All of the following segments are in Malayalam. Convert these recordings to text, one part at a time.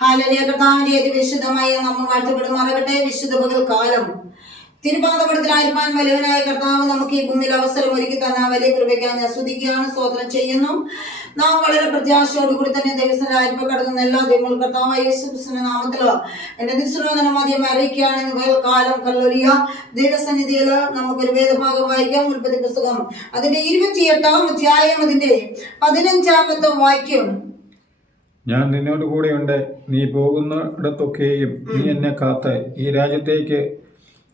ഹല്ലേലൂയ. കർത്താവിന്റെ അതിവിശുദ്ധമായ നാമം വാഴ്ത്തപ്പെടുമാറാകട്ടെ. വിശുദ്ധ പകൽക്കാലം തിരുപാദപീഠത്തിലായിരിക്കാൻ വലിയവനായ കർത്താവ് നമുക്ക് ഈ ഭൂമിയിൽ അവസരം ഒരുക്കി തന്ന വലിയ കൃപയ്ക്കായി ഞാൻ സ്തുതിക്കുകയാണ്, സ്തോത്രം ചെയ്യുന്നു. നാം വളരെ പ്രത്യാശയോടുകൂടി തന്നെ ദൈവസന്നിധിയിൽ കടക്കുന്ന എല്ലാ ദൈവങ്ങളും കർത്താവായ യേശുക്രിസ്തുവിന്റെ നാമത്തില് എന്റെ നിസ്സൃതമാദ്യം അറിയിക്കുകയാണ്. ഇന്ന് പകൽക്കാലം ഹല്ലേലൂയ ദൈവസന്നിധിയിൽ നമുക്കൊരു വേദഭാഗം വായിക്കാം. ഉൽപ്പത്തി പുസ്തകം അതിന്റെ 28-ാം അധ്യായം അതിന്റെ 15-ാമത്തെ വാക്യം. ഞാൻ നിന്നോട് കൂടെയുണ്ട്, നീ പോകുന്നിടത്തൊക്കെയും നീ എന്നെ കാത്ത് ഈ രാജ്യത്തേക്ക്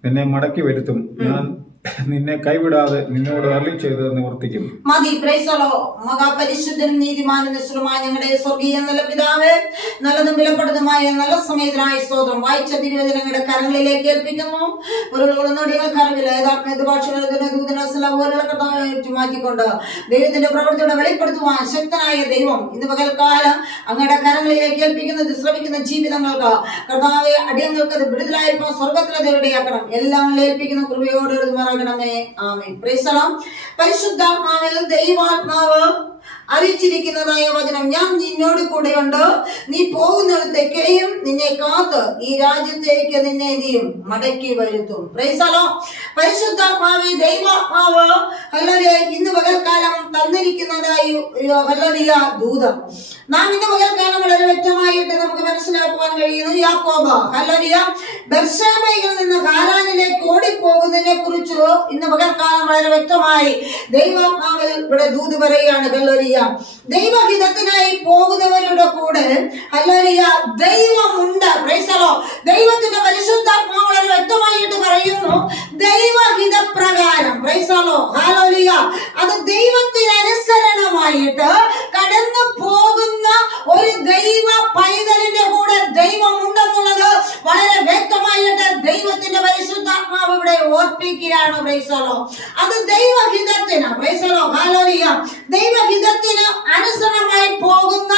നിന്നെ മടക്കി വരുത്തും. ഞാൻ നിന്നെ കൈവിടാതെ നിന്നോട് അരുളി ചെയ്ത് നിവർത്തിക്കും. മതി. Price the Lord. മഹാപരിശുദ്ധനും നീതിമാനും നിസ്തുലമായ ഞങ്ങളുടെ സ്വർഗീയ നല്ല പിതാവേ, നല്ലതും വിലപ്പെട്ടതുമായ നല്ല സമയത്തിനായി സ്തോത്രം. വായിച്ച തിരുവചനങ്ങളുടെ കരങ്ങളിലേക്ക് ഏൽപ്പിക്കുന്നു. മാറ്റിക്കൊണ്ട് ദൈവത്തിന്റെ പ്രവൃത്തിയുടെ വെളിപ്പെടുത്തുവാൻ ശക്തനായ ദൈവം ഇന്ന് പകൽക്കാലം അങ്ങയുടെ കരങ്ങളിലേക്ക് ഏൽപ്പിക്കുന്നത് ശ്രമിക്കുന്ന ജീവിതങ്ങൾക്ക് കർത്താവെ അടിയങ്ങൾക്ക് അത് വിടുതലായപ്പോൾ സ്വർഗത്തിലെ ദൈവടെയാക്കണം. എല്ലാം ഏൽപ്പിക്കുന്ന കൃപയോട് ആമേൻ. Praise the Lord. പരിശുദ്ധാത്മാവിൽ ദൈവാത്മാവ് അറിയിച്ചിരിക്കുന്നതായ വചനം, ഞാൻ നിന്നോട് കൂടെയുണ്ട്, നീ പോകുന്നിടത്തേക്കെയും നിന്നെ കാത്ത് ഈ രാജ്യത്തേക്ക് നിന്നെ നീയും മടക്കി വരുത്തും. Price the Lord. പരിശുദ്ധാത്മാവ് ദൈവാത്മാവ് ഹല്ലേലൂയ ഇന്ന് പകൽക്കാലം തന്നിരിക്കുന്നതായി ഹല്ലേലൂയ ദൂതം നാം ഇന്ന് പകൽക്കാലം വളരെ വ്യക്തമായിട്ട് നമുക്ക് മനസ്സിലാക്കുവാൻ കഴിയുന്നു. യാക്കോബ് ഹല്ലേലൂയ ബർശേബയിൽ നിന്ന് ഹാരാനിലേക്ക് ഓടിപ്പോകുന്നതിനെ കുറിച്ച് ഇന്ന് പകൽക്കാലം വളരെ വ്യക്തമായി ദൈവാത്മാവിൽ ഇവിടെ ദൂത് പറയുകയാണ്. ഹല്ലേലൂയ ദൈവഹിതത്തിനായി പോകുന്നവരുടെ കൂടെ ഹല്ലേലൂയ ദൈവമുണ്ട്. Price the Lord. ദൈവത്തിന്റെ പരിശുദ്ധാത്മാവ് വളരെ വ്യക്തമായിട്ട് പറയുന്നു, ദൈവഹിത പ്രകാരം പ്രൈസ് ദി ലോർഡ് ഹല്ലേലൂയ അത് ദൈവത്തിന് അനുസരണമായിട്ട് കടന്നു പോകുന്ന ഒരു ദൈവ പൈതലിന്റെ കൂടെ ദൈവമുണ്ടെന്നുള്ളത് വളരെ വ്യക്തമായിട്ട് ദൈവത്തിന്റെ പരിശുദ്ധാത്മാവ് ഇവിടെ ഓർപ്പിക്കുകയാണ്. Price the Lord. അത് ദൈവഹിതത്തിന് പ്രൈസ് ദി ലോർഡ് ഹല്ലേലൂയ ദൈവഹിതത്തിന് അനുസരണമായി പോകുന്ന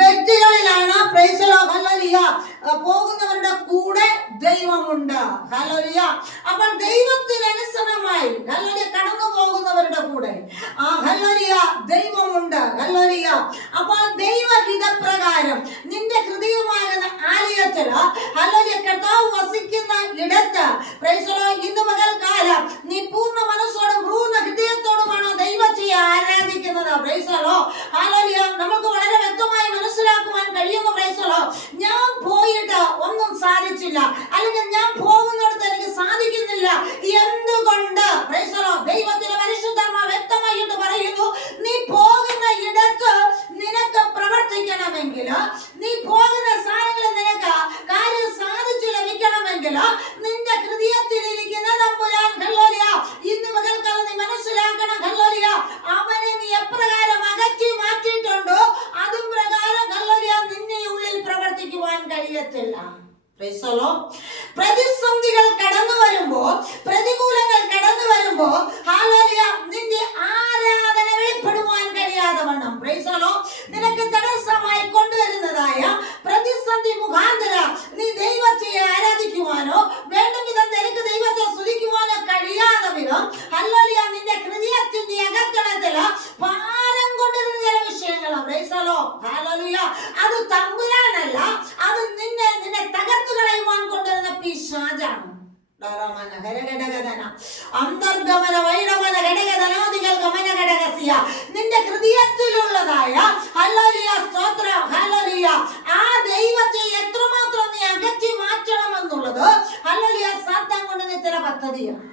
വ്യക്തികളിലാണ് പ്രൈസ് ദി ലോർഡ് ഹല്ലേലൂയ പോകുന്നവരുടെ കൂടെ ദൈവമുണ്ട്. ഹല്ലേലൂയ. അപ്പോൾ ദൈവത്തിന് അനുസരണമായി ഹല്ലേലൂയ കടന്നു പോകുന്നവരുടെ കൂടെ ഹല്ലേലൂയ ദൈവമുണ്ട്. ഹല്ലേലൂയ. അപ്പോൾ ദൈവഹിത പ്രകാരം നിന്റെ ഹൃദയമാകുന്ന ആലയത്തിൽ ഹല്ലേലൂയ കർത്താവ് വസിക്കുന്ന ഇടത്ത് പ്രൈസ് ദി ലോർഡ് ഇന്ന് പകൽക്കാലം നീ പൂർണ്ണ മനസ്സോടും പൂർണ്ണ ഹൃദയത്തോടുമാണോ ദൈവത്തെ ആരാധിക്കുന്നത്? Price the Lord hallelujah. നമുക്ക് വളരെ വ്യക്തമായി മനസ്സിലാക്കുവാൻ കഴിയുന്നു. പ്രൈസ് ദി ലോർഡ് ഞാൻ പോയിട്ട് ഒന്നും സാധിച്ചില്ല, അല്ലെങ്കിൽ ഞാൻ പോകുന്നിടത്ത് എനിക്ക് സാധിക്കുന്നില്ല, എന്തുകൊണ്ട്? പ്രൈസ് ദി ലോർഡ് ദൈവത്തിന്റെ പരിശുദ്ധാത്മാവ് വ്യക്തമായിട്ട് പറയുന്നു, നീ പോകുന്ന ഇടത്ത് നിനക്ക് പ്രവർത്തിക്കണമെങ്കിൽ, നീ പോകുന്ന സാധനങ്ങളിൽ നിനക്ക് കാര്യം സാധിച്ചു ലഭിക്കണമെങ്കിൽ നിന്റെ ഹൃദയത്തിലിരിക്കുന്ന തമ്പുരാൻ ഹല്ലേലൂയ ഇന്ന് പകൽക്കാലം നീ മനസ്സിലാക്കണം. ഹല്ലേലൂയ അവനെ നീ എപ്രകാരം അകറ്റി മാറ്റിയിട്ടുണ്ടോ അതും പ്രകാരം ഹല്ലേലൂയ നിന്നെ ഉള്ളിൽ പ്രവർത്തിക്കുവാൻ കഴിയത്തില്ല. Price the Lord. പ്രതിസന്ധികൾ കടന്നു വരുമ്പോ, പ്രതികൂലങ്ങൾ കടന്നു വരുമ്പോ ഹല്ലേലൂയ നിന്റെ ആരാധന വെളിപ്പെടുവാൻ കഴിയാതെ വണ്ണം പ്രൈസ് ദി ലോർഡ് നിനക്ക് തടസ്സമായി കൊണ്ടുവരുന്നതായ പ്രതിസന്ധി മുഖാന്തരം നീ ദൈവത്തെ ആരാധിക്കുവാനോ വേണ്ടും വിധം നിനക്ക് ദൈവത്തെ സ്തുതിക്കുവാനോ കഴിയാതെ വിധം ഹല്ലേലൂയ നിന്റെ ഹൃദയത്തിന്റെ അകത്തളത്തില് ഭാരം കൊണ്ടിരുന്ന ചില വിഷയങ്ങളാണ്. പ്രൈസ് ദി ലോർഡ് ഹല്ലേലൂയ അത് തമ്പുരാനല്ല, അത് നിന്നെ തകർത്തു കളയുവാൻ കൊണ്ടുവരുന്ന പിശാചാണ്. നിന്റെ ഹൃദയത്തിലുള്ളതായ ഹല്ലേലൂയ സ്തോത്രം ഹല്ലേലൂയ ആ ദൈവത്തെ എത്രമാത്രം നീ അകറ്റി മാറ്റണമെന്നുള്ളത് ഹല്ലേലൂയ സാത്താൻ കൊണ്ടുവന്ന ചില പദ്ധതിയാണ്.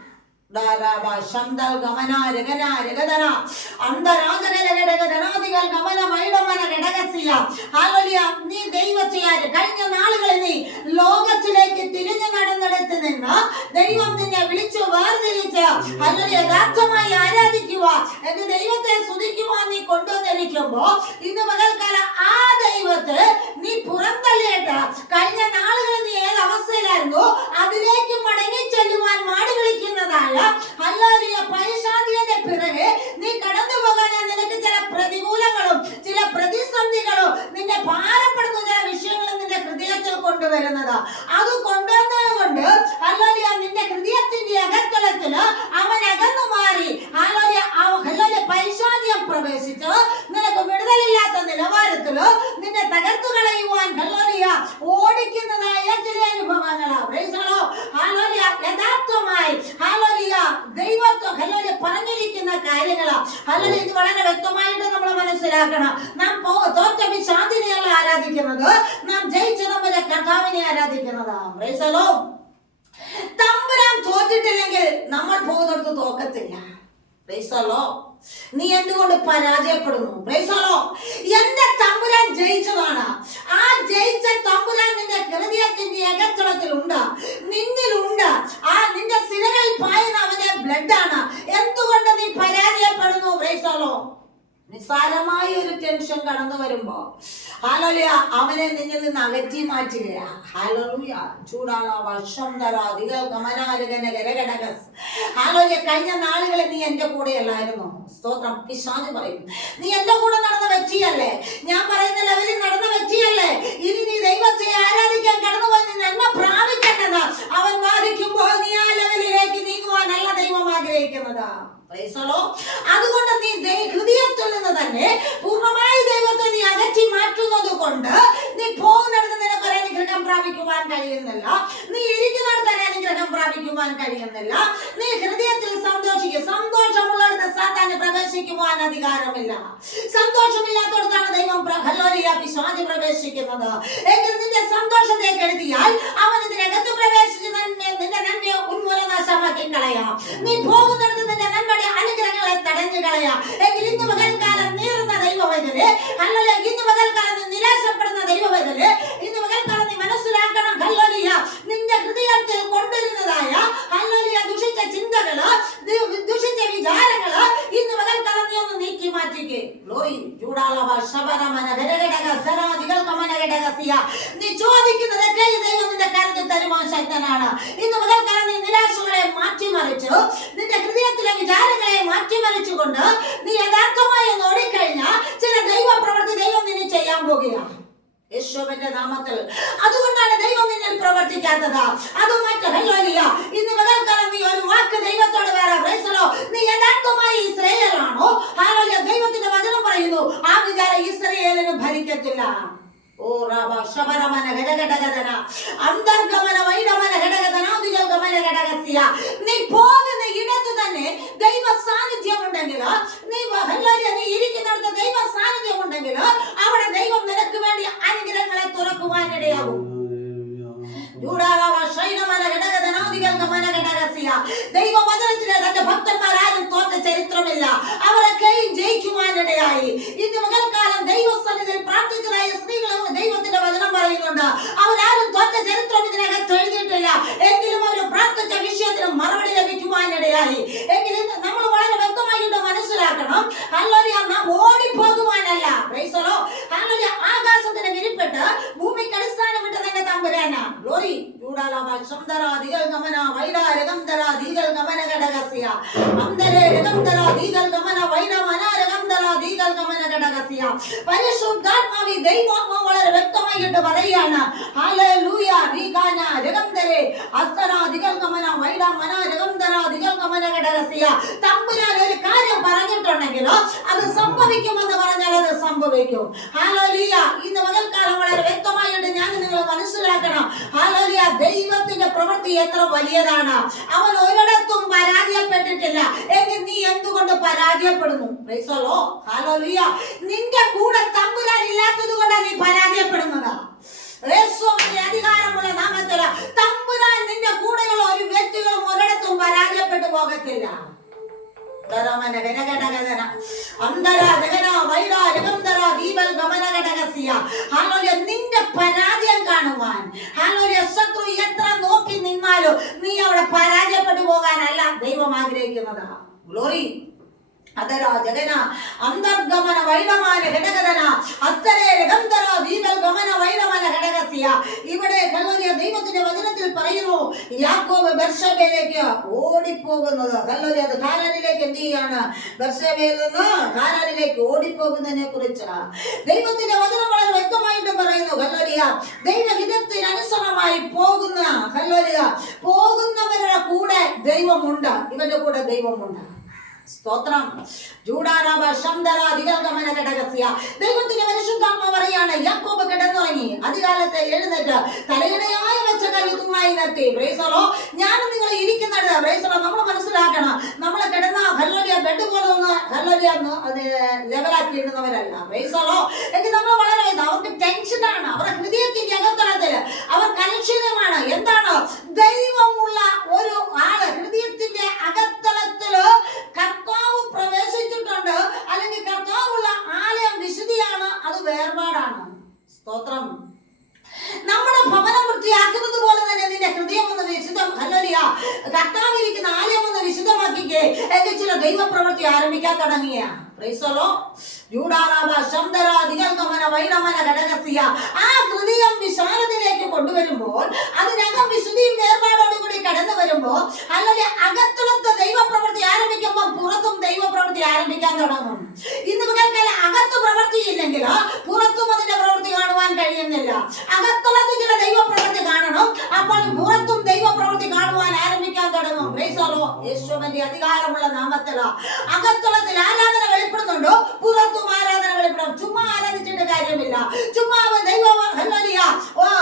നീ ദൈവത്തെയാര് കഴിഞ്ഞ നാളുകളിൽ നീ ലോകത്തിലേക്ക് തിരിഞ്ഞു നടന്നിടത്ത് നിന്ന് ദൈവം നിന്നെ വിളിച്ചു വേർതിരിച്ച് ഹല്ലേലൂയ യഥാർത്ഥമായി ആരാധിക്കുക, എന്റെ ദൈവത്തെ സ്തുതിക്കുവാൻ നീ കൊണ്ടുവന്നിരിക്കുമ്പോ ഇന്ന് പകൽക്കാലം ആ ദൈവത്തെ നീ പുറന്തള്ളിയിട്ട് കഴിഞ്ഞ നാളുകളിൽ നീ ഏത് അവസ്ഥയിലായിരുന്നു അതിലേക്ക് മടങ്ങി ചെല്ലുവാൻ മാടി വിളിക്കുന്നതായ ഹല്ലേലൂയ പൈശാചികന്റെ പിറകെ നീ കടന്നു പോകാൻ നിനക്ക് ചില പ്രതികൂലങ്ങളും ചില പ്രതിസന്ധികളും നിന്നെ ഭാരപ്പെടുന്ന ചില വിഷയങ്ങളും നിന്റെ ഹൃദയത്തിൽ കൊണ്ടുവരുന്നത്. അത് കൊണ്ടുവന്നത് കൊണ്ട് ഹല്ലേലൂയ നിന്റെ ഹൃദയത്തിന്റെ അകത്തളത്തില് അവൻ അകന്നു മാറി ഹല്ലേലൂയ പൈശാചികം പ്രവേശിച്ച് നിനക്ക് വിടുതലില്ലാത്ത നിലവാരത്തില് നിന്നെ തകർത്തു കളയുവാൻ ഹല്ലേലൂയ ആരാധിക്കുന്നത്, നാം ജയിച്ചതും വരെ കർത്താവിനെ ആരാധിക്കുന്നത്. Price the Lord. തമ്പുരാൻ തോറ്റിട്ടില്ലെങ്കിൽ നമ്മൾ പോകുന്നിടത്ത് തോക്കത്തില്ല. Price the Lord. നീ എന്തുകൊണ്ട് പരാജയപ്പെടുന്നു? Price the Lord. എന്റെ തമ്പുരാൻ ജയിച്ചതാണ്. ആ ജയിച്ച തമ്പുരാൻ നിന്റെ ഹൃദയത്തിന്റെ അകത്തളത്തിലുണ്ട്, നിന്നിലുണ്ട്. ആ നിന്റെ സിരകളിൽ പായുന്ന അവന്റെ ബ്ലഡാണ്. എന്തുകൊണ്ട് നീ പരാജയപ്പെടുന്നു? Price the Lord. നിസ്സാരമായ ഒരു ടെൻഷൻ കടന്നു വരുമ്പോ ഹല്ലേലൂയ അവനെ നിന്നിൽ നിന്ന് അകറ്റി മാറ്റുകയാ. ഹല്ലേലൂയ. ഹല്ലേലൂയ. കഴിഞ്ഞ നാളുകളിൽ നീ എന്റെ കൂടെ അല്ലായിരുന്നു. സ്തോത്രം. പിശാച് പറയും, നീ എന്റെ കൂടെ നടന്ന വ്യക്തിയല്ലേ, ഞാൻ പറയുന്ന ലെവലിൽ നടന്ന വ്യക്തിയല്ലേ, ഇനി നീ ദൈവത്തെ ആരാധിക്കാൻ കടന്നു പോയി നീ നന്മ പ്രാപിക്കേണ്ടത്. അവൻ വാദിക്കുമ്പോൾ നീ ആ ലെവലിലേക്ക് നീങ്ങുവാനല്ല ദൈവം ആഗ്രഹിക്കുന്നത്. അതുകൊണ്ട് നീ ഹൃദയത്തിൽ നിന്ന് തന്നെ പൂർണ്ണമായി ദൈവത്തെ നീ അകറ്റി മാറ്റുന്നത് കൊണ്ട് നീ പോകുന്നിടത്ത് നിനക്ക് ഒരു അനുഗ്രഹം പ്രാപിക്കുവാൻ കഴിയുന്നില്ല, നീ ഇരിക്കുന്നിടത്ത് ഒരു അനുഗ്രഹം പ്രാപിക്കുവാൻ കഴിയുന്നില്ല. നീ ഹൃദയത്തിൽ സന്തോഷിക്കുക. സന്തോഷമുള്ളിടത്ത് സാത്താന് പ്രവേശിക്കുവാൻ അധികാരമില്ല. സന്തോഷമില്ലാത്തടത്താണ് ദൈവം പിശാച് പ്രവേശിക്കുന്നത്. എങ്കിൽ നിന്റെ സന്തോഷത്തെ കരുതിയാൽ അവൻ ഇതിനകത്ത് പ്രവേശിച്ച് നിന്റെ നന്മയെ ഉന്മൂലനാശമാക്കി കളയാം. നീ പോകുന്നിടത്ത് നിന്റെ നന്മയുടെ അനുഗ്രഹങ്ങളെ തടഞ്ഞു കളയാം. എങ്കിൽ ഇന്ന് പകൽക്കാലം നീറുന്ന ദൈവവേദനെ, അല്ലല്ല ഇന്ന് പകൽക്കാലം നീ നിരാശപ്പെടുന്ന ദൈവവേദനെ, ഇന്ന് പകൽക്കാലം നീ മനസ്സിലാക്കണം. ഹല്ലേലൂയ. നിന്റെ ഹൃദയത്തിൽ കൊണ്ടുവരുന്നതായ ഹല്ലേലൂയ ദുഷിച്ച ചിന്തകള്, ദുഷിച്ച വിചാരങ്ങള് ഇന്ന് പകൽക്കാലം നീ ഒന്ന് നീക്കി മാറ്റിക്കേ. ഗ്ലോറി. നീ ചോദിക്കുന്നതൊക്കെ ദൈവം നിന്റെ കരുത്തിൽ തരുവാൻ ശക്തനാണ്. ഇന്ന് പകൽക്കാലം നീ നിരാശകളെ മാറ്റിമറിച്ചു, നിന്റെ ഹൃദയത്തിലെ വിചാരങ്ങളെ മാറ്റിമറിച്ചുകൊണ്ട് നീ യഥാർത്ഥമായി ഓടിക്കഴിഞ്ഞാൽ ചില ദൈവ പ്രവൃത്തി ദൈവം നിന്നെ ചെയ്യാൻ പോകുകയാണ് യേശുവിന്റെ നാമത്തിൽ. അതുകൊണ്ടാണ് ദൈവം നിന്നിൽ പ്രവർത്തിക്കാത്തത്. അത് മറ്റു ഹല്ലേലൂയ. ഇന്ന് പകൽക്കാലം നീ ഒരു വാക്ക് ദൈവത്തോട് വേറെ പ്രൈസ് ദി ലോർഡ്. നീ യഥാർത്ഥമായി ഇസ്രായേലാണോ? ഹല്ലേലൂയ. ദൈവത്തിന്റെ വചനം പറയുന്നു ആ വിചാരം ഇസ്രായേലിന് ഭരിക്കത്തില്ല. ഓ റബ ശബരമന ഘടഘടകദന അന്തർഗമന വൈഡമന ഘടകദനാദികൾ ഗമന ഘടകസ്യ. നീ പോകുന്ന ഇടത്ത് തന്നെ ദൈവ സാന്നിധ്യം ഉണ്ടെങ്കിൽ, നീ ഹല്ലേലൂയ നീ ഇരിക്കുന്നിടത്ത് ദൈവ സാന്നിധ്യം ഉണ്ടെങ്കിൽ അവിടെ ദൈവം നിനക്ക് വേണ്ടി അനുഗ്രഹങ്ങളെ തുറക്കുവാനിടയാകും. ദൈവവചനത്തിലെ തന്റെ ഭക്തന്മാരാരും തോറ്റ ചരിത്രമില്ല. അവരൊക്കെയും ജയിക്കുവാനിടയായി. ഇന്ന് പകൽക്കാലം ദൈവസന്നിധിയിൽ പ്രാർത്ഥിച്ചതായ സ്ത്രീകൾ ദൈവത്തിന്റെ വചനം പറയുന്നുണ്ട്. അവരാരും തോറ്റ ചരിത്രം ഇതിനകത്ത് എഴുതിയിട്ടില്ല. എങ്കിലും അവർ പ്രാർത്ഥിച്ച വിഷയത്തിന് മറുപടി ലഭിക്കുവാനിടയായി. എങ്കിലും നമ്മൾ വളരെ വ്യക്തമായിട്ട് മനസ്സിലാക്കണം. ഹല്ലേലൂയ. നാം ഓടിപ്പോകുവാനല്ല. Praise the Lord. ഹല്ലേലൂയ. ആകാശത്തിന് വിരിപ്പെട്ട് ഭൂമിക്ക് അടിസ്ഥാനമിട്ട് തന്നെ തമ്പുരാനാ. ഗ്ലോറി. പരിശുദ്ധാത്മാവി ദൈവാത്മാവ് വളരെ വ്യക്തമായിട്ട് പറയുകയാണ്. ഹല്ലേലൂയ. തമ്പുരാൻ ഒരു കാര്യം പറഞ്ഞിട്ടുണ്ടെങ്കിൽ അത് സംഭവിക്കുമെന്ന് പറഞ്ഞാൽ അത് സംഭവിക്കും. ഹല്ലേലൂയ. ഇന്ന് പകൽക്കാലം വളരെ വ്യക്തമായിട്ട് ഞാൻ നിങ്ങൾ മനസ്സിലാക്കണം. ഹല്ലേലൂയ. ദൈവത്തിന്റെ പ്രവൃത്തി എത്ര വലിയതാണ്. അവൻ ഒരിടത്തും പരാജയപ്പെട്ടിട്ടില്ല. എങ്കിൽ നീ എന്തുകൊണ്ട് പരാജയപ്പെടുന്നു? Price the Lord. ഹല്ലേലൂയ. നിന്റെ കൂടെ തമ്പുരാൻ ഇല്ലാത്തത് കൊണ്ടാണ് നീ പരാജയപ്പെടുന്നത്. യേശുവിന്റെ അധികാരമുള്ള നാമത്തിൽ തമ്പുരാൻ നിന്റെ കൂടെയുള്ള ഒരു വ്യക്തികളും ഒരിടത്തും പരാജയപ്പെട്ടു പോകത്തില്ല. നിന്റെ പരാജയം കാണുവാൻ ശത്രു എത്ര നോക്കി നിന്നാലും നീ അവിടെ പരാജയപ്പെട്ടു പോകാനല്ല ദൈവം ആഗ്രഹിക്കുന്നത്. ഗ്ലോറി. അതരാ ജഗന അന്തർഗമന വൈഡമാന ഘടകദന ഹസ്തരേ രഗന്ധര ദീപൽ ഗമന വൈഡമാന ഘടകസ്യ. ഇവിടെ ഹല്ലേലൂയ ദൈവത്തിന്റെ വചനത്തിൽ പറയുന്നു യാക്കോബ് ബെർശേബയിലേക്ക് ഓടിപ്പോകുന്നത്. ഹല്ലേലൂയ. അത് ഹാരാനിലേക്ക് എന്ത് ചെയ്യാണ്? ബെർശേബയിൽ നിന്ന് ഹാരാനിലേക്ക് ഓടിപ്പോകുന്നതിനെ കുറിച്ച് ദൈവത്തിന്റെ വചനം വളരെ വ്യക്തമായിട്ട് പറയുന്നു. ഹല്ലേലൂയ. ദൈവഹിതത്തിന് അനുസരണമായി പോകുന്ന ഹല്ലേലൂയ പോകുന്നവരുടെ കൂടെ ദൈവമുണ്ട്. ഇവന്റെ കൂടെ ദൈവമുണ്ട്. സ്തോത്രം. ദൈവത്തിന്റെ പരിശുദ്ധാത്മാവ് പറയാണ് യാക്കോബ് കിടന്നുറങ്ങി അതികാലത്തെ എഴുന്നേറ്റ് തലയിണയായി വെച്ച കല്ല് തൂണായി നിർത്തി. Price the Lord. ഞാൻ നിങ്ങൾ ഇരിക്കുന്നിടത്ത് പ്രൈസ് ദി ലോർഡ് നമ്മൾ മനസ്സിലാക്കണം. മനസ്സിലാക്കണം. നമ്മൾ കിടന്ന ഹല്ലേലൂയ ബെഡ് പോലെ ഒന്ന് ഹല്ലേലൂയ അത് ലെവലാക്കി ഇടുന്നവരല്ല. Price the Lord. എങ്കിൽ നമ്മൾ വളരെ അവർക്ക് ടെൻഷനാണ്, അവരുടെ ഹൃദയത്തിന്റെ അകത്തളത്തിൽ അവർ കലുഷിതമാണ്. എന്താണ്? ദൈവമുള്ള ഒരു ആള് ഹൃദയത്തിന്റെ അകത്തളത്തില് കർത്താവ് പ്രവേശിച്ചിട്ടുണ്ട്, അല്ലെങ്കിൽ കർത്താവുള്ള ആലയം വിശുദ്ധിയാണ്, അത് വേർപാടാണ്. സ്തോത്രം. നമ്മുടെ ഭവനം വൃത്തിയാക്കുന്നത് പോലെ തന്നെ നിന്റെ ഹൃദയം ഒന്ന് വിശുദ്ധം ഹല്ലേലൂയ കർത്താവിരിക്കുന്ന ആലയം ഒന്ന് വിശുദ്ധമാക്കിക്കേ. എങ്കിൽ ചില ദൈവപ്രവൃത്തി ആരംഭിക്കാൻ തുടങ്ങിയ പ്രൈസ് ദി ലോർഡ്. ആ ഹൃദയം വിശാലതയിലേക്ക് കൊണ്ടുവരുമ്പോൾ, അതിനകം വിശുദ്ധിയും വേർപാടോടുകൂടി കടന്നു വരുമ്പോൾ, അല്ലെങ്കിൽ അകത്തുളത്ത് ദൈവപ്രവൃത്തി ആരംഭിക്കുമ്പോൾ പുറത്തും ദൈവപ്രവൃത്തി ആരംഭിക്കാൻ തുടങ്ങും. ഇന്ന് പകൽക്കാലം അകത്ത് പ്രവൃത്തിയില്ലെങ്കിൽ പുറത്തും അതിന്റെ പ്രവൃത്തി കാണുവാൻ കഴിയുന്നില്ല. അകത്തുളത്ത് ചില ദൈവപ്രവൃത്തി കാണണം, അപ്പോൾ പുറത്തും ദൈവപ്രവൃത്തി കാണുവാൻ ആരംഭിക്കാൻ തുടങ്ങും. Price the Lord. യേശുവിന്റെ അധികാരമുള്ള നാമത്തിൽ അകത്തുളത്തിൽ ആരാധന വെളിപ്പെടുന്നുണ്ടോ, പുറത്തും ആരാധന വെളിപ്പെടും. ചുമ്മാ ആരാധിച്ചിട്ട് കാര്യമില്ല. ചുമ്മാ ദൈവം ഹല്ലേലൂയ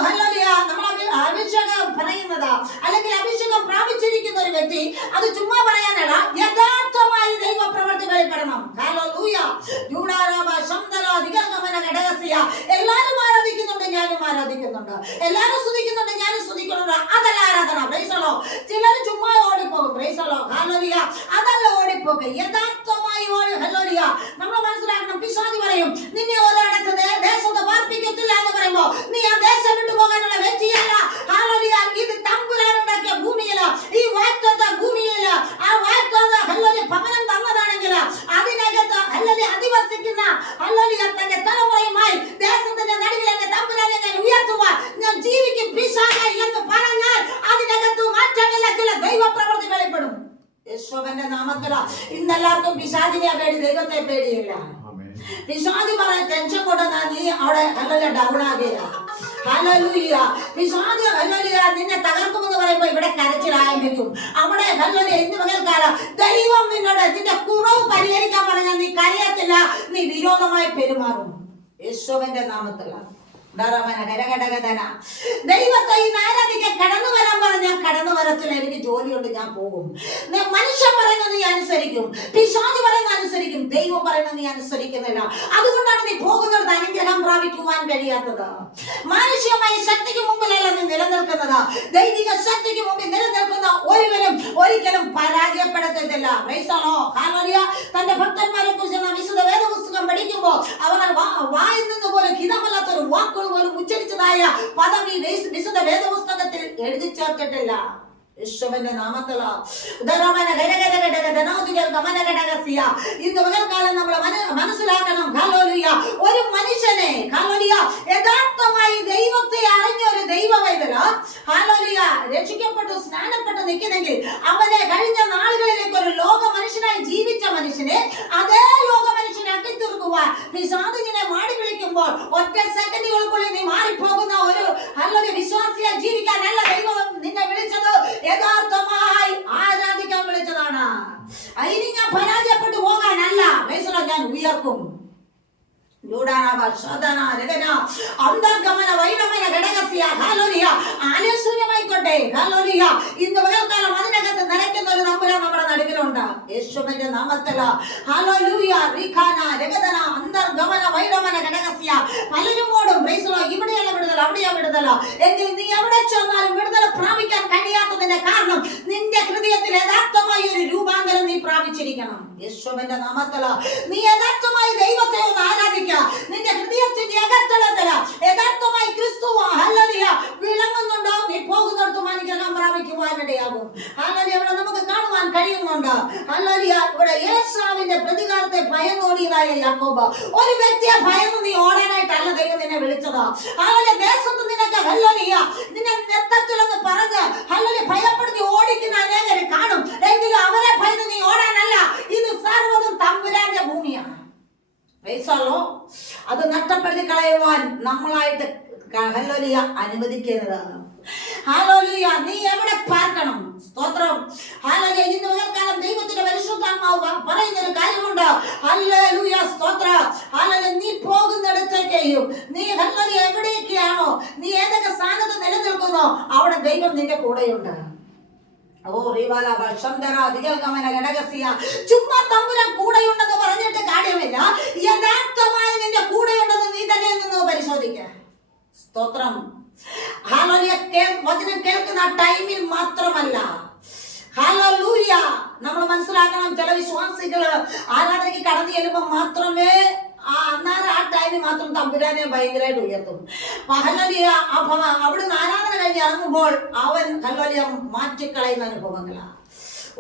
ഹല്ലേലൂയ നമ്മൾ അഭിഷേകം പറയുന്നത് അല്ലെങ്കിൽ അഭിഷേകം പ്രാപിച്ചിരിക്കുന്ന ഒരു വ്യക്തി അത് ചുമ്മാ പറയാനല്ല, യഥാർത്ഥമായി ദൈവപ്രവൃത്തി വെളിപ്പെടണം. ഹല്ലേലൂയ. എല്ലാരും ആരാധിക്കുന്നുണ്ട്, ഞാനും ആരാധിക്കുന്നുണ്ട്. എല്ലാരും സ്തുതിക്കുന്നുണ്ട്, ഞാനും സ്തുതിക്കുന്നുണ്ട്. അതല്ല ആരാധന. Praise the Lord. ചിലർ ചുമ്മാ ഓടിപ്പോകും. Praise the Lord. ഹല്ലേലൂയ. അതല്ല ഓടിപ്പോകും. യഥാർത്ഥമായി ഹല്ലേലൂയ നമ്മൾ മനസ്സിലാക്കണം. പിശാച് പറയും, നിന്നെ ഒരിടത്ത് ദേശത്ത് പാർപ്പിക്കത്തില്ല എന്ന് പറയുമ്പോ നീ ആ ദേശം വിട്ടു പോകാനുള്ള വ്യക്തിയല്ല. ഹല്ലേലൂയ. ഇത് തമ്പുരാനുണ്ടാക്കിയ ഭൂമിയില, ഈ വാഗ്ദത്ത ഭൂമിയില, ആ വാഗ്ദത്ത ഹല്ലേലൂയ ഭവനം തന്നതാണെങ്കിൽ അതിനകത്ത് ഹല്ലേലൂയ അധിവസിക്കുന്ന ഹല്ലേലൂയ തന്റെ തലമുറയുമായി ദേശത്തിന്റെ നടുവിൽ എന്റെ തമ്പുരാനെ ഞാൻ ഉയർത്തുവാൻ ഞാൻ ജീവിക്കും പിശാചേ എന്ന് പറഞ്ഞാൽ അതിനകത്ത് മാറ്റമില്ല. ചില ദൈവപ്രവൃത്തി വെളിപ്പെടും. യേശുവിന്റെ നാമത്തിൽ ഇന്നെല്ലാവർക്കും പിശാചിനെ പേടി, ദൈവത്തെ പേടിയില്ല. പിശാച് പറയാൻ ടെൻഷൻ കൊണ്ടുവന്നാ നീ അവിടെ ഹല്ലേലൂയ ഡൗൺ ആകുക. ഹല്ലേലൂയ. പിശാച് ഹല്ലേലൂയ നിന്നെ തകർക്കുമെന്ന് പറയുമ്പോൾ ഇവിടെ കരച്ചിലായിരിക്കും. അവിടെ ഹല്ലേലൂയ ഇന്ന് പകൽക്കാലം ദൈവം നിന്നോട് നിന്റെ കുറവ് പരിഹരിക്കാൻ പറഞ്ഞാൽ നീ കരയത്തില്ല, നീ വിരോധമായി പെരുമാറും. യേശുവിന്റെ നാമത്തിലാണ്. ദൈവത്തെ ഇന്ന് ആരാധിക്കാൻ കടന്നു വരാൻ പറഞ്ഞാൽ കടന്നു വരത്തില്ല, എനിക്ക് ജോലിയുണ്ട്, ഞാൻ പോകും. മനുഷ്യൻ പറയുന്നത് നീ അനുസരിക്കും, പിശാച് പറയുന്നത് അനുസരിക്കും, ദൈവം പറയുന്നത് നീ അനുസരിക്കുന്നില്ല. അതുകൊണ്ടാണ് നീ പോകുന്നത് അനുഗ്രഹം പ്രാപിക്കുവാൻ കഴിയാത്തത്. മാനുഷികമായ ശക്തിക്ക് മുമ്പിലല്ല നീ നിലനിൽക്കുന്നത്. ദൈവിക ശക്തിക്ക് മുമ്പിൽ നിലനിൽക്കുന്ന ഒരുവരും ഒരിക്കലും പരാജയപ്പെടുത്തത്തില്ല. തന്റെ ഭക്തന്മാരെ കുറിച്ച് വിശുദ്ധ വേദപുസ്തകം പഠിക്കുമ്പോൾ അവരുടെ വായിൽ നിന്ന് പോലും ഹിതമല്ലാത്തൊരു വാക്കുകൾ പോലും ഉച്ചരിച്ചതായ പദം ഈ വിശുദ്ധ വേദപുസ്തകത്തിൽ എഴുതി ചേർത്തിട്ടില്ല. യേശുവിന്റെ നാമത്തിൽ ഇന്ന് പകൽക്കാലം നമ്മൾ മനസ്സിലാക്കണം. ഹല്ലേലൂയ. ഒരു മനുഷ്യനെ ഹല്ലേലൂയ യഥാർത്ഥമായി ദൈവത്തെ അറിഞ്ഞ ഒരു ദൈവവൈതല ഹല്ലേലൂയ രക്ഷിക്കപ്പെട്ടു സ്നാനപ്പെട്ടു നിൽക്കുന്നെങ്കിൽ അവനെ കഴിഞ്ഞ നാളുകളിലേക്ക് ഒരു ലോക മനുഷ്യനായി ജീവിച്ച മനുഷ്യനെ അതേ ലോക മനുഷ്യനെ അകത്തിറുക്കുവാൻ പിശാചിനെ മാടി വിളിക്കുമ്പോൾ ഒറ്റ സെക്കൻഡുകൾക്കുള്ളിൽ നീ മാറിപ്പോകുന്ന ഒരു ഹല്ലേലൂയ വിശ്വാസിയായി ജീവിക്കാനല്ല ദൈവം നിന്നെ വിളിച്ചത്, യഥാർത്ഥമായി ആരാധിക്കാൻ വിളിച്ചതാണ്. അതിന് ഞാൻ പരാജയപ്പെട്ടു പോകാനല്ല, ഞാൻ ഉയർക്കും. ആലസ്യമായിക്കോട്ടെ. ഇന്ന് പകൽക്കാലം അതിനകത്ത് നിലയ്ക്കുന്ന ഒരു നമ്പുരാൻ നമ്മുടെ നടുവിലുണ്ട്. യേശുവിന്റെ നാമത്തിൽ പലരും ഓടും. ഇവിടെയല്ല വിടുതല, അവിടെയാ വിടുതല. എങ്കിൽ നീ എവിടെ ചെന്നാലും വിടുതല പ്രാപിക്കാൻ കഴിയാത്തതിന്റെ കാരണം നിന്റെ ഹൃദയത്തിൽ യഥാർത്ഥമായി ഒരു രൂപാന്തരം നീ പ്രാപിച്ചിരിക്കണം. യേശുവിന്റെ നാമത്തിൽ നീ യഥാർത്ഥമായി ദൈവത്തെ ഒന്ന് ആരാധിക്കുക. നിന്റെ ഹൃദയത്തിന്റെ അകത്തളത്തിൽ യഥാർത്ഥമായി ക്രിസ്തു ഹല്ലേലൂയ വിളങ്ങുന്നുണ്ടോ, നീ പോകുന്നിടത്തും അനുഗ്രഹം പ്രാപിക്കുവാനിടയാകും. ഹല്ലേലൂയ. ഇവിടെ നമുക്ക് കാണുവാൻ കഴിയുന്നുണ്ട്. ഹല്ലേലൂയ. ഇവിടെ ഏശാവിന്റെ പ്രതികാരത്തെ ഭയന്നോടിയതായ യാക്കോബ്, ഒരു വ്യക്തിയെ ഭയന്ന് നീ ഓടാനായിട്ടല്ല ദൈവം നിന്നെ വിളിച്ചത്. ഹല്ലേലൂയ. ദേശത്ത് നിനക്ക് ഹല്ലേലൂയ നിന്നെ നെത്തത്തിലെന്ന് പറഞ്ഞ് ഹല്ലേലൂയ ഭയപ്പെടുത്തി ഓടിക്കുന്ന അനേകരെ കാണും. എങ്കിലും അവരെ ഭയന്ന് നീ ഓടാനല്ല, ഇത് സർവ്വതും തമ്പുരാന്റെ ഭൂമിയാണ്. അത് നഷ്ടപ്പെടുത്തി കളയുവാൻ നമ്മളായിട്ട് ഹല്ലേലൂയ അനുവദിക്കരുത്. ഹല്ലേലൂയ. നീ എവിടെ പാർക്കണം? സ്തോത്രം. ഹല്ലേലൂയ. ഇന്ന് പകൽക്കാലം ദൈവത്തിന്റെ പരിശുദ്ധാത്മാവ് പറയുന്ന ഒരു കാര്യമുണ്ട്. ഹല്ലേലൂയ. സ്തോത്രം. ഹല്ലേലൂയ. നീ പോകുന്നിടത്തേക്കെയും നീ ഹല്ലേലൂയ എവിടേക്കാണോ നീ ഏതൊക്കെ സ്ഥാനത്ത് നിലനിൽക്കുന്നോ അവിടെ ദൈവം നിന്റെ കൂടെയുണ്ട്. ഓ റിവാല ഭക്ഷന്തര ദിഗൽഗമന ഘടകസ്യ. ചുമ്മാ തമ്പുരാൻ കൂടെയുണ്ടെന്ന് പറഞ്ഞിട്ട് കാര്യമില്ല. യഥാർത്ഥമായി നിന്റെ കൂടെയുണ്ടെന്ന് നീ തന്നെ നിന്ന് പരിശോധിക്കുക. സ്തോത്രം. ഹല്ലേലൂയ. വചനം കേൾക്കുന്ന ടൈമിൽ മാത്രമല്ല, ഹല്ലേലൂയ, നമ്മൾ മനസ്സിലാക്കണം, ചില വിശ്വാസികള് ആരാധനയ്ക്ക് കടന്നു ചെല്ലുമ്പോൾ മാത്രമേ അന്നേരം ആ ടൈമിൽ മാത്രം തമ്പുരാനെ ഭയങ്കരമായിട്ട് ഉയർത്തും. ഹല്ലേലൂയ. അവിടുന്ന് ആരാധന കഴിഞ്ഞ് ഇറങ്ങുമ്പോൾ അവൻ ഹല്ലേലൂയ മാറ്റിക്കളയുന്ന അനുഭവങ്ങളാണ്.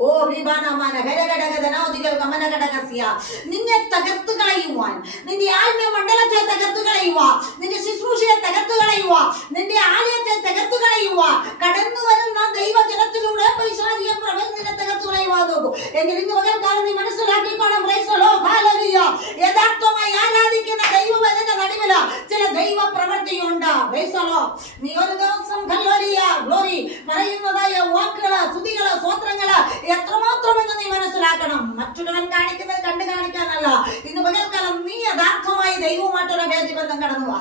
ഓ റിബാനമാന ഘടകഘടകധനോദികൾ ഗമനഘടകസ്യ. നിന്നെ തകർത്തു കളയുവാൻ, നിന്റെ ആത്മീയ മണ്ഡലത്തെ തകർത്തു കളയുക, നിന്റെ ശുശ്രൂഷയെ തകർത്തു കളയുക, നിന്റെ ആലയത്തെ തകർത്തു കളയുക, കടന്നു വരുന്ന ദൈവജനത്തിലൂടെ പൈശാചിക പ്രപഞ്ചത്തിനെ തകർത്തു കളയുക നോക്കൂ. എങ്കിൽ ഇന്ന് പകൽക്കാലം നീ മനസ്സിലാക്കിക്കോണം. ഹല്ലേലൂയ. യഥാർത്ഥമായി ആരാധിക്കുന്ന ദൈവവചന നടുവില് ചില ദൈവ പ്രവൃത്തിയുണ്ട്. നീ ഒരു ദിവസം ഹല്ലേലൂയ ഗ്ലോറി പറയുന്നതായ വാക്കുകള്, സ്തുതികള്, സ്തോത്രങ്ങള് എത്രമാത്രമെന്ന് നീ മനസ്സിലാക്കണം. മറ്റുള്ളവൻ കാണിക്കുന്നത് കണ്ടു കാണിക്കാനല്ല. ഇന്ന് പകൽക്കാലം നീ യഥാർത്ഥമായി ദൈവവുമായിട്ടൊരു ബന്ധം കടന്നു വാ.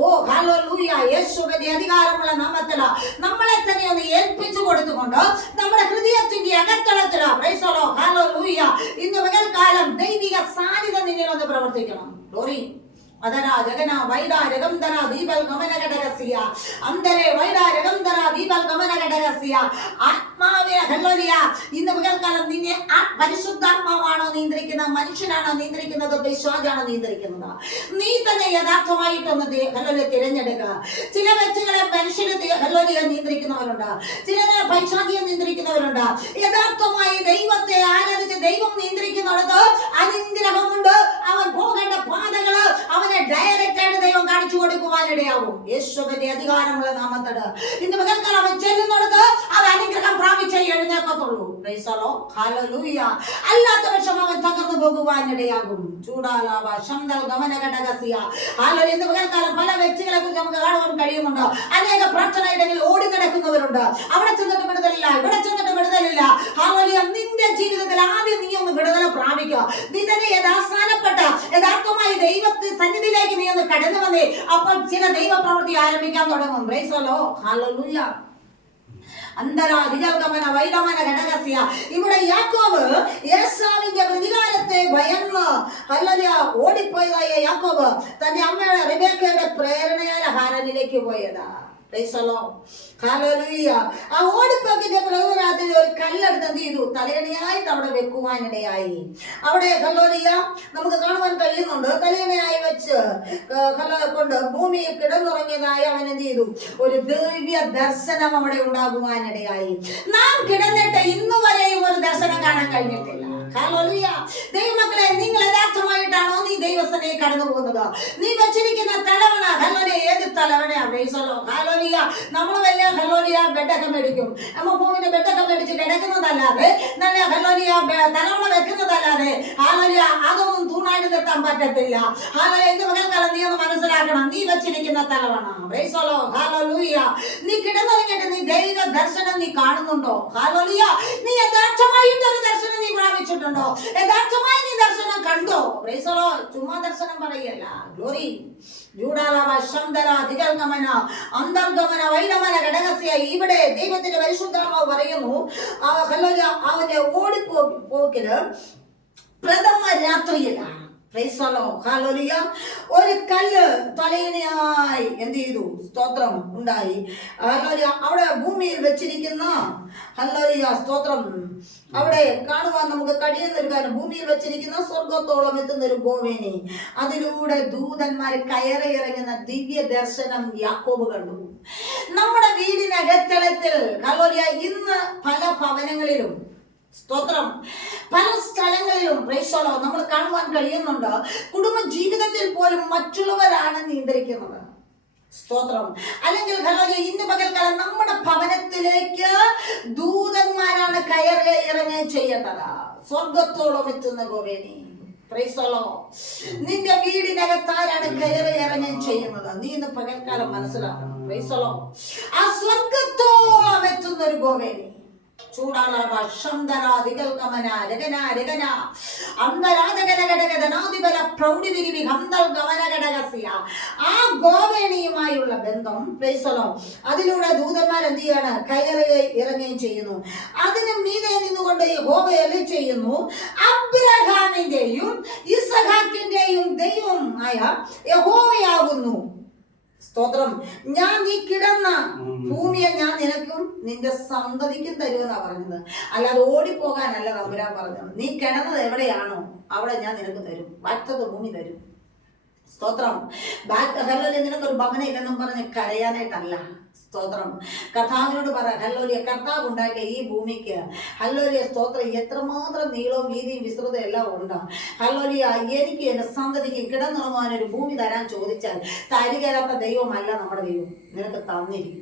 ഓ ഹല്ലേലൂയ. യേശുവിന്റെ അധികാരമുള്ള നാമത്തില് നമ്മളെ തന്നെ ഒന്ന് ഏൽപ്പിച്ചു കൊടുത്തുകൊണ്ട് നമ്മുടെ ഹൃദയത്തിന്റെ അകത്തളത്തില് ഹല്ലേലൂയ ഇന്ന് പകൽക്കാലം ദൈവിക സാന്നിധ്യം നിന്നിൽ ഒന്ന് പ്രവർത്തിക്കണം. ഗ്ലോറി. അതര ജഗന വൈഡാരകംധര ദീപൽ ഗമനഘടകസ്യ. അന്തരെ വൈഡാരകംധര ദീപൽ ഗമനഘടകസ്യ. ആത്മാവേ ഹല്ലേലൂയ. ഇന്ന് പകൽക്കാലം നിന്നെ പരിശുദ്ധാത്മാവാണോ നിയന്ത്രിക്കുന്നത്, മനുഷ്യനാണോ നിയന്ത്രിക്കുന്നത്, പിശാചാണോ നിയന്ത്രിക്കുന്നത്? നീ തന്നെ യഥാർത്ഥമായിട്ടൊന്ന് ഹല്ലേലൂയ തിരഞ്ഞെടുക്കുക. ചില വ്യക്തികളെ മനുഷ്യനെ ഹല്ലേലൂയ നിയന്ത്രിക്കുന്നവരുണ്ട്, ചിലരെ പൈശാചിയെ നിയന്ത്രിക്കുന്നവരുണ്ട്. യഥാർത്ഥമായി ദൈവത്തെ ആരാധിച്ച് ദൈവം നിയന്ത്രിക്കുന്നിടത്ത് അനുഗ്രഹമുണ്ട്. അവൻ പോകേണ്ട പാതകള് അവനെ ഡയറക്റ്റ് ആയിട്ട് ദൈവം കാണിച്ചു കൊടുക്കുവാനിടയാകും. യേശുവിന്റെ അധികാരമുള്ള നാമത്തോട് ഇന്ന് പകൽക്കാലം അവൻ ചെല്ലുന്നിടത്ത് അത് അനുഗ്രഹം പ്രാപിച്ചേ എഴുന്നേൽക്കത്തുള്ളൂ. ഹല്ലേലൂയ. അല്ലാത്ത പക്ഷം അവൻ തകർന്നു പോകുവാനിടയാകും. ചൂടാലാവ ശംദൽ ഗമനഘടകസ്യ. ഹല്ലേലൂയ. ഇന്ന് പകൽക്കാലം പല വ്യക്തികളെ കുറിച്ച് നമുക്ക് കാണുവാൻ കഴിയുന്നുണ്ട്. അനേക പ്രാർത്ഥനയിടങ്ങളിൽ ഓടി നടക്കുന്നവരുണ്ട്. അവിടെ ചെന്നിട്ട് വിടുതലില്ല, ഇവിടെ ചെന്നിട്ട് വിടുതലില്ല. ഹല്ലേലൂയ. നിന്റെ ജീവിതത്തിൽ ആദ്യം നീ ഒന്ന് വിടുതൽ പ്രാപിക്കുക. നീ തന്നെ യഥാസ്ഥാനപ്പെട്ട യഥാർത്ഥമായി ദൈവത്തെ സന്നിധിയിലേക്ക് നീ ഒന്ന് കടന്നു വന്നേ. അപ്പോൾ ചില ദൈവ പ്രവൃത്തി ആരംഭിക്കാൻ തുടങ്ങും. ഹല്ലേലൂയ. അന്തരാധികൽഗമന വൈഡമന ഘടകസ്യ. ഇവിടെ യാക്കോബ് ഏശാവിന്റെ പ്രതികാരത്തെ ഭയന്ന് ഹല്ലേലൂയ ഓടിപ്പോയതായ യാക്കോബ് തന്റെ അമ്മയുടെ റിബേക്കയുടെ പ്രേരണയാൽ ഹാരാനിലേക്ക് പോയതാ. ഹല്ലേലൂയ. ആ ഓടിപ്പോക്കിന്റെ പ്രകൃതത്തിൽ ഒരു കല്ലെടുത്ത് എന്ത് ചെയ്തു? തലയണയായിട്ട് അവിടെ വെക്കുവാനിടയായി. അവിടെ ഹല്ലേലൂയ നമുക്ക് കാണുവാൻ കഴിയുന്നുണ്ട്. തലയണയായി വെച്ച് കൊണ്ട് ഭൂമിയിൽ കിടന്നുറങ്ങിയതായി അവൻ എന്ത് ചെയ്തു? ഒരു ദിവ്യ ദർശനം അവിടെ ഉണ്ടാകുവാനിടയായി. നാം കിടന്നിട്ട് ഇന്നു വരെയും ഒരു ദർശനം കാണാൻ കഴിഞ്ഞിട്ടില്ല. ഹല്ലേലൂയ. ദൈവമക്കളെ, നിങ്ങൾ യഥാർത്ഥമായിട്ടാണോ നീ ദൈവസനയിൽ കടന്നു പോകുന്നത്? നീ വെച്ചിരിക്കുന്ന തലവണ ഹല്ലേലൂയ ഏത് തലവണയാ? ഹല്ലേലൂയ. നമ്മൾ വല്ല ഹല്ലേലൂയ ബെഡൊക്കെ മേടിക്കും. നമ്മ ഭൂമിന്റെ ബെഡൊക്കെ മേടിച്ച് കിടക്കുന്നതല്ലാതെ നല്ല ഹല്ലേലൂയ തലവണ വെക്കുന്നതല്ലാതെ ഹല്ലേലൂയ അതൊന്നും തൂണായിട്ട് നിർത്താൻ പറ്റത്തില്ല. ഹല്ലേലൂയ. ഇന്ന് പകൽക്കാലം നീ ഒന്ന് മനസ്സിലാക്കണം, നീ വെച്ചിരിക്കുന്ന തലവണ ഹല്ലേലൂയ. നീ കിടന്നുറങ്ങിയിട്ട് നീ ദൈവ ദർശനം നീ കാണുന്നുണ്ടോ? ഹല്ലേലൂയ. നീ യഥാർത്ഥമായിട്ടൊരു ദർശനം നീ പ്രാപിച്ചിട്ടുണ്ടോ? യഥാർത്ഥമായി നീ ദർശനം കണ്ടോ? ചുമ്മാ ദർശനം പറയല്ല. ഗ്ലോറി. ഇവിടെ ദൈവത്തിന്റെ പരിശുദ്ധാത്മാവ് പറയുന്നു, അവന്റെ ഓടിപ്പോക്കില് പ്രഥമ രാത്രിയിലാണ് ഒരു കല്ല് തലയിണയായി എന്ത് ചെയ്തു? സ്തോത്രം ഉണ്ടായി. അവിടെ ഭൂമിയിൽ വെച്ചിരിക്കുന്ന ഹല്ലേലൂയ സ്തോത്രം അവിടെ കാണുവാൻ നമുക്ക് കഴിയുന്ന ഒരു കാര്യം, ഭൂമിയിൽ വെച്ചിരിക്കുന്ന സ്വർഗത്തോളം എത്തുന്ന ഒരു ഗോവേനി, അതിലൂടെ ദൂതന്മാർ കയറി ഇറങ്ങുന്ന ദിവ്യ ദർശനം യാക്കോബ് കണ്ടു. നമ്മുടെ വീടിനകത്തളത്തിൽ ഹല്ലേലൂയ ഇന്ന് പല ഭവനങ്ങളിലും സ്തോത്രം പല സ്ഥലങ്ങളിലും നമ്മൾ കാണുവാൻ കഴിയുന്നുണ്ട്. കുടുംബ ജീവിതത്തിൽ പോലും മറ്റുള്ളവരാണ് നിയന്ത്രിക്കുന്നത്. സ്തോത്രം. അല്ലെങ്കിൽ ഇന്ന് പകൽക്കാലം നമ്മുടെ ഭവനത്തിലേക്ക് ദൂതന്മാരാണ് കയറി ഇറങ്ങി ചെയ്യേണ്ടത്. സ്വർഗത്തോളം എത്തുന്ന ഗോവേനി. നിന്റെ വീടിനകത്താരാണ് കയറി ഇറങ്ങി ചെയ്യുന്നത്? നീ ഇന്ന് പകൽക്കാലം മനസ്സിലാക്കണം. ആ സ്വർഗത്തോളം എത്തുന്ന ഒരു ഗോവേനി. ചൂടാളവ ശന്തരാദികൾ കമന രഗന രഗന അന്തരാജകനഘടകനാദിബല പ്രൗഢിവിരിവി ഹന്തൽ ഗമനഘടകസ്യ. ആ ഗോവേണിയുമായുള്ള ബന്ധം പ്രൈസലോ അതിലൂടെ ദൂതന്മാർ എന്ത് ചെയ്യാണ്? കയറുകയും ഇറങ്ങുകയും ചെയ്യുന്നു. അതിന് മീതെ നിന്നുകൊണ്ട് യഹോവ അരുളി ചെയ്യുന്നു, അബ്രഹാമിന്റെയും ഇസഹാക്കിന്റെയും ദൈവം ആയ യഹോവയാകുന്നു. സ്തോത്രം. ഞാൻ നീ കിടന്ന ഭൂമിയെ ഞാൻ നിനക്കും നിന്റെ സന്തതിക്കും തരുമെന്നാ പറഞ്ഞത്. അല്ലാതെ ഓടിപ്പോകാനല്ല തമ്പുരാൻ പറഞ്ഞത്. നീ കിടന്നത് എവിടെയാണോ അവിടെ ഞാൻ നിനക്ക് തരും, വാഗ്ദത്ത ഭൂമി തരും. സ്തോത്രം. ഹല്ലേലൂയ. നിനക്കൊരു ഭവനം ഇല്ലെന്നും പറഞ്ഞ് കരയാനായിട്ടല്ല. സ്തോത്രം. കർത്താവിനോട് പറ, ഹല്ലേലൂയ, കർത്താവ് ഉണ്ടാക്കിയ ഈ ഭൂമിക്ക് ഹല്ലേലൂയ സ്തോത്രം എത്രമാത്രം നീളവും വീതിയും വിസ്തൃതയും എല്ലാം ഉണ്ട്. ഹല്ലേലൂയ, എനിക്ക് എന്റെ സന്തതിക്ക് കിടന്നുറങ്ങാൻ ഒരു ഭൂമി തരാൻ ചോദിച്ചാൽ തരികേറാത്ത ദൈവമല്ല നമ്മുടെ ദൈവം, നിനക്ക് തന്നിരിക്കും.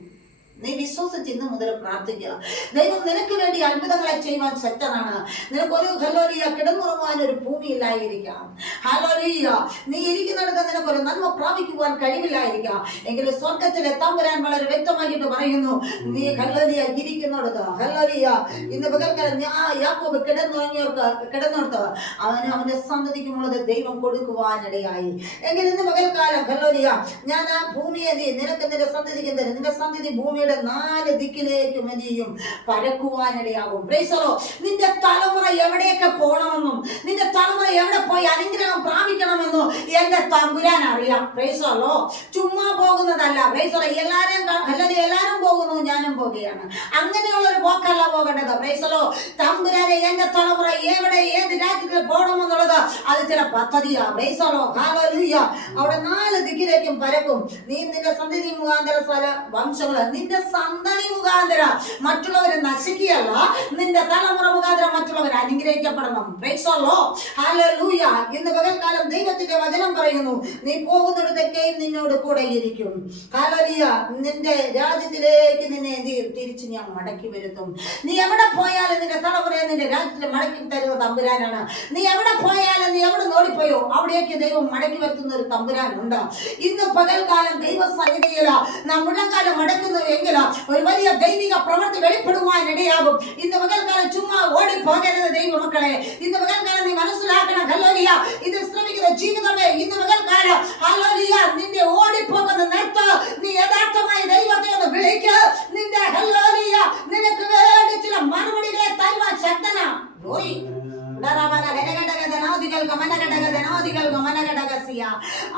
നീ വിശ്വസിച്ച് ഇന്ന് മുതൽ പ്രാർത്ഥിക്കുക. ദൈവം നിനക്ക് വേണ്ടി അത്ഭുതങ്ങളെ ചെയ്യുവാൻ ശക്തനാണ്. നിനക്കൊരു ഹല്ലേലൂയ കിടന്നുറങ്ങുവാൻ ഒരു ഭൂമി ഇല്ലായിരിക്കാം. ഹല്ലേലൂയ, നീ ഇരിക്കുന്നിടത്ത് നിനക്കൊരു നന്മ പ്രാപിക്കുവാൻ കഴിവില്ലായിരിക്കാം. എങ്കിലും സ്വർഗത്തിലെ തമ്പുരാൻ വളരെ വ്യക്തമായിട്ട് പറയുന്നു, നീ ഹല്ലേലൂയ ഇരിക്കുന്നിടത്ത് ഹല്ലേലൂയ ഇന്ന് പകൽക്കാലം യാക്കോബ് കിടന്നിടത്ത് അവന്റെ സന്തതിക്കുമുള്ളത് ദൈവം കൊടുക്കുവാനിടയായി. എങ്കിൽ ഇന്ന് പകൽക്കാലം ഹല്ലേലൂയ ഞാൻ ആ ഭൂമിയെ നിനക്ക് നിന്റെ സന്തതിക്ക് തരും. നിന്റെ സന്തതി ഭൂമിയുടെ 4 ദിക്കിലേക്കും എന്ത് ചെയ്യും? പരക്കുവാനിടയാകും. പ്രൈസലോ. നിന്റെ തലമുറ എവിടെയൊക്കെ പോകണമെന്നും നിന്റെ തലമുറ എവിടെ പോയി അനുഗ്രഹം പ്രാപിക്കണമെന്നും എന്റെ തമ്പുരാൻ അറിയാം. പ്രൈസലോ. ചുമ്മാ പോകുന്നതല്ല. പ്രൈസലോ. എല്ലാരും പോകുന്നു, ഞാനും പോകുകയാണ്. അങ്ങനെയുള്ള ഒരു പോക്കല്ല പോകേണ്ടത്. പ്രൈസലോ. തമ്പുരാനെ എന്റെ തലമുറ എവിടെ ഏത് രാജ്യത്തിൽ പോകണമെന്നുള്ളത് അത് ചില പദ്ധതിയാ. പ്രൈസലോ. ഹല്ലേലൂയ. അവിടെ 4 ദിക്കിലേക്കും പരക്കും. നീ നിന്റെ സന്തതി മുഖാന്തര സ്ഥല വംശങ്ങള് നിന്റെ സന്തതി മുഖാന്തര മറ്റുള്ളവരെ നശിക്കുകയല്ല, നിന്റെ തലമുറ മുഖാന്തര മറ്റുള്ളവർ അനുഗ്രഹിക്കപ്പെടണം. Praise the Lord. ഹല്ലേലൂയ. ഇന്ന് പകൽക്കാലം ദൈവത്തിന്റെ വചനം പറയുന്നു, നീ പോകുന്നിടത്തൊക്കെയും നിന്നോട് കൂടെ ഇരിക്കും. ഹല്ലേലൂയ. നിന്റെ രാജ്യത്തിലേക്ക് നിന്നെ തിരിച്ച് ഞാൻ മടക്കി വരുത്തും. നീ എവിടെ പോയാലും നിന്റെ തലമുറയെ നിന്റെ രാജ്യത്തിൽ മടക്കി തരുന്ന തമ്പുരാനാണ്. നീ എവിടെ പോയാലും നീ എവിടെ നോടിപ്പോയോ അവിടേക്ക് ദൈവം മടക്കി വരുത്തുന്ന ഒരു തമ്പുരാനുണ്ട്. ഇന്ന് പകൽക്കാലം ദൈവ സന്നിധിയില നമ്മുടെ കാലം മടക്കുന്നുവെങ്കിൽ ഒരു വലിയ ദൈവിക പ്രവൃത്തി വെളിപ്പെടുവാൻ ഇടയാകും. ഇന്ന് പകൽക്കാലം ചുമ്മാ ഓടിപ്പോകരുത് ദൈവമക്കളെ. ഇന്ന് പകൽക്കാലം നീ മനസ്സിലാക്കണം, ഹല്ലേലൂയ, ഇത് ശ്രമിക്കുന്ന ജീവിതമേ ഇന്ന് പകൽക്കാലം ഹല്ലേലൂയ നിന്റെ ഓടിപ്പോകുന്ന നിർത്ത്. നീ യഥാർത്ഥമായി ദൈവത്തെ ഒന്ന് വിളിക്ക്. നിന്റെ ഹല്ലേലൂയ നിനക്ക് വേണ്ടി ചില മറുപടികളെ തരുവാൻ ശക്തനാ.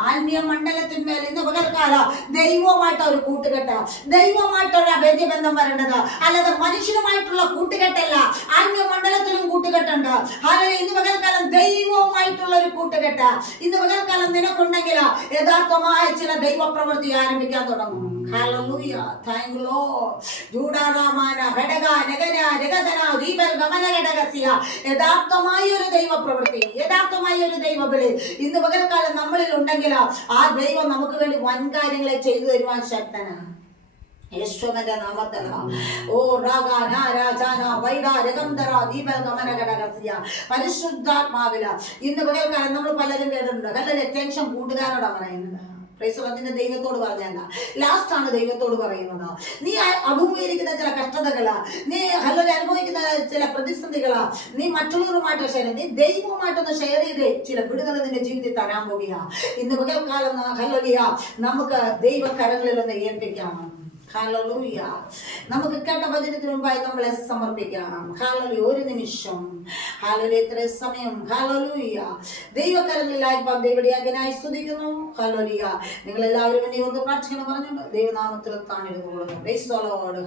ആത്മീയ മണ്ഡലത്തിന്മേൽ ഇന്ന് പകൽക്കാല ദൈവവുമായിട്ട് ഒരു കൂട്ടുകെട്ട്, ദൈവമായിട്ടൊരു അഭേദ്യബന്ധം വരേണ്ടത്, അല്ലാതെ മനുഷ്യനുമായിട്ടുള്ള കൂട്ടുകെട്ടല്ല. ആത്മീയ മണ്ഡലത്തിലും കൂട്ടുകെട്ടുണ്ട്. അല്ലെങ്കിൽ ഇന്ന് പകൽക്കാലം ദൈവവുമായിട്ടുള്ള ഒരു കൂട്ടുകെട്ട് ഇന്ന് പകൽക്കാലം നിനക്കുണ്ടെങ്കിൽ യഥാർത്ഥമായ ചില ദൈവപ്രവൃത്തി ആരംഭിക്കാൻ തുടങ്ങും. ഹല്ലേലൂയ. Thank you Lord. ജൂഡാറാമാന ഹഡഗ നഗന രഗദന ദീപൽ ഗമന ഘടകസ്യ. യഥാർത്ഥമായ ഒരു ദൈവപ്രവൃത്തി, യഥാർത്ഥമായ ഒരു ദൈവവിളി ഇന്ന് പകൽക്കാലം നമ്മളിൽ ഉണ്ടെങ്കിൽ ആ ദൈവം നമുക്ക് വേണ്ടി വൻ കാര്യങ്ങളെ ചെയ്തു തരുവാൻ ശക്തനാണ്. യേശുവിന്റെ നാമത്തിൽ ഓ രാഗാന രാജാന വൈഡാ രഗംധര ദീപൽ ഗമന ഘടകസ്യ. പരിശുദ്ധാത്മാവില ഇന്ന് പകൽക്കാലം നമ്മൾ പലരും കേട്ടിട്ടുണ്ട്, ഹല്ലേലൂയ, ടെൻഷൻ കൂട്ടുകാരോടാ പറയുന്നത്. പ്രൈസലത്തിന്റെ ദൈവത്തോട് പറഞ്ഞല്ല, ലാസ്റ്റ് ആണ് ദൈവത്തോട് പറയുന്നത്. നീ അഭിമുഖീകരിക്കുന്ന ചില കഷ്ടതകളാ, നീ ഹല്ലേലൂയ അനുഭവിക്കുന്ന ചില പ്രതിസന്ധികളാ, നീ മറ്റുള്ളവരുമായിട്ട് ഷെയർ, നീ ദൈവവുമായിട്ടൊന്ന് ഷെയർ ചെയ്ത് ചില വിടുതൽ നിന്റെ ജീവിതത്തിൽ തരാൻ പോകുക. ഇന്ന് പകൽക്കാലം ഹല്ലേലൂയ നമുക്ക് ദൈവകരങ്ങളിൽ ഒന്ന് ഏൽപ്പിക്കാം. ഹല്ലേലൂയ. നമുക്ക് കേട്ട വചനത്തിന് മുമ്പായി നമ്മളെ സമർപ്പിക്കാം. ഹല്ലേലൂയ. ഒരു നിമിഷം ഹല്ലേലൂയ, ഇത്ര സമയം ഹല്ലേലൂയ ദൈവകരങ്ങളിലായിരിക്കാം ദൈവടിയാകനായി സ്തുതിക്കുന്നു. ഹല്ലേലൂയ. നിങ്ങൾ എല്ലാവരും എന്നെ ഓർത്ത് പ്രാർത്ഥിക്കണം പറഞ്ഞുകൊണ്ട് ദൈവനാമത്തിൽ താണിരുന്നു. Price the Lord.